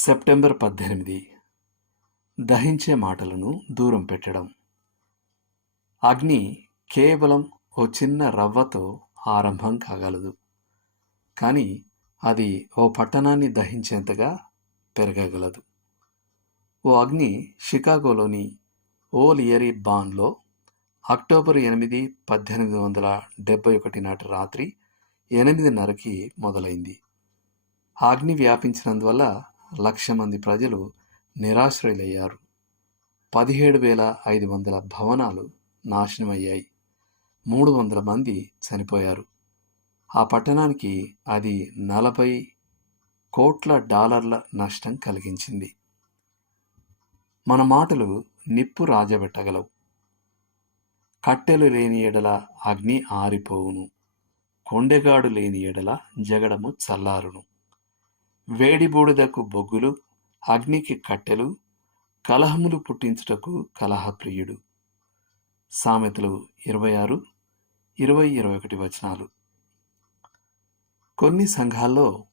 September పద్దెనిమిది. దహించే మాటలను దూరం పెట్టడం. అగ్ని కేవలం ఓ చిన్న రవ్వతో ఆరంభం కాగలదు. కానీ అది ఓ పట్టణాన్ని దహించేంతగా పెరగగలదు. ఓ అగ్ని షికాగోలోని ఓలియరీ బాన్లో అక్టోబర్ ఎనిమిది పద్దెనిమిది వందల డెబ్బై ఒకటి నాటి రాత్రి ఎనిమిదిన్నరకి మొదలైంది. అగ్ని వ్యాపించినందువల్ల లక్ష మంది ప్రజలు నిరాశ్రయులయ్యారు. పదిహేడు వేల ఐదు వందల భవనాలు నాశనమయ్యాయి. మూడు వందల మంది చనిపోయారు. ఆ పట్టణానికి అది నలభై కోట్ల డాలర్ల నష్టం కలిగించింది. మన మాటలు నిప్పు రాజబెట్టగలవు. కట్టెలు లేని ఎడల అగ్ని ఆరిపోవును. కొండెగాడు లేని ఎడల జగడము చల్లారును. వేడి బూడిదకు బొగ్గులు అగ్నికి కట్టెలు కలహములు పుట్టించుటకు కలహప్రియుడు. సామెతలు ఇరవై ఆరు ఇరవై ఇరవై ఒకటి వచనాలు. కొన్ని సంఘాల్లో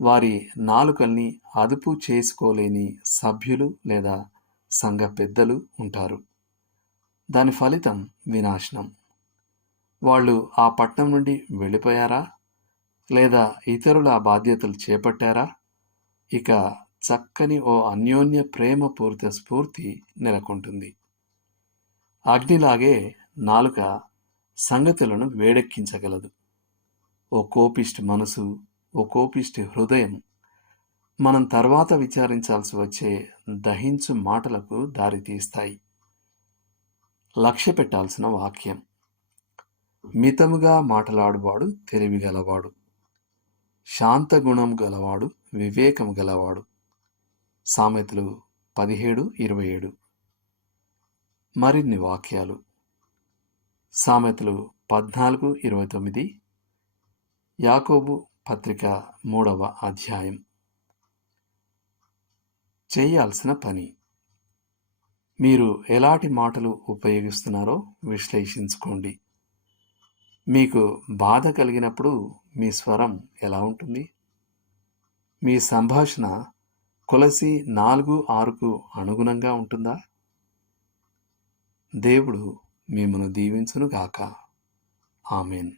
వారి నాలుకల్ని అదుపు చేసుకోలేని సభ్యులు లేదా సంఘ పెద్దలు ఉంటారు. దాని ఫలితం వినాశనం. వాళ్ళు ఆ పట్నం నుండి వెళ్ళిపోయారా? లేదా ఇతరుల ఆ బాధ్యతలు చేపట్టారా? ఇక చక్కని ఓ అన్యోన్య ప్రేమపూరిత స్ఫూర్తి నెలకొంటుంది. అగ్నిలాగే నాలుక సంగతులను వేడెక్కించగలదు. ఓ కోపిష్టి మనసు ఓ కోపిష్టి హృదయం మనం తర్వాత విచారించాల్సి వచ్చే దహించు మాటలకు దారితీస్తాయి లక్ష్య పెట్టాల్సిన వాక్యం. మితముగా మాటలాడువాడు తెలివిగలవాడు. శాంతగుణం గలవాడు వివేకం గలవాడు. సామెతలు పదిహేడు ఇరవై ఏడు. మరిన్ని వాక్యాలు. సామెతలు పద్నాలుగు ఇరవై తొమ్మిది. యాకోబు పత్రిక మూడవ అధ్యాయం. చేయాల్సిన పని. మీరు ఎలాంటి మాటలు ఉపయోగిస్తున్నారో విశ్లేషించుకోండి. మీకు బాధ కలిగినప్పుడు మీ స్వరం ఎలా ఉంటుంది? మీ సంభాషణ కొలసి నాలుగు ఆరుకు అనుగుణంగా ఉంటుందా? దేవుడు మిమ్మను దీవించునుగాక. ఆమెన్.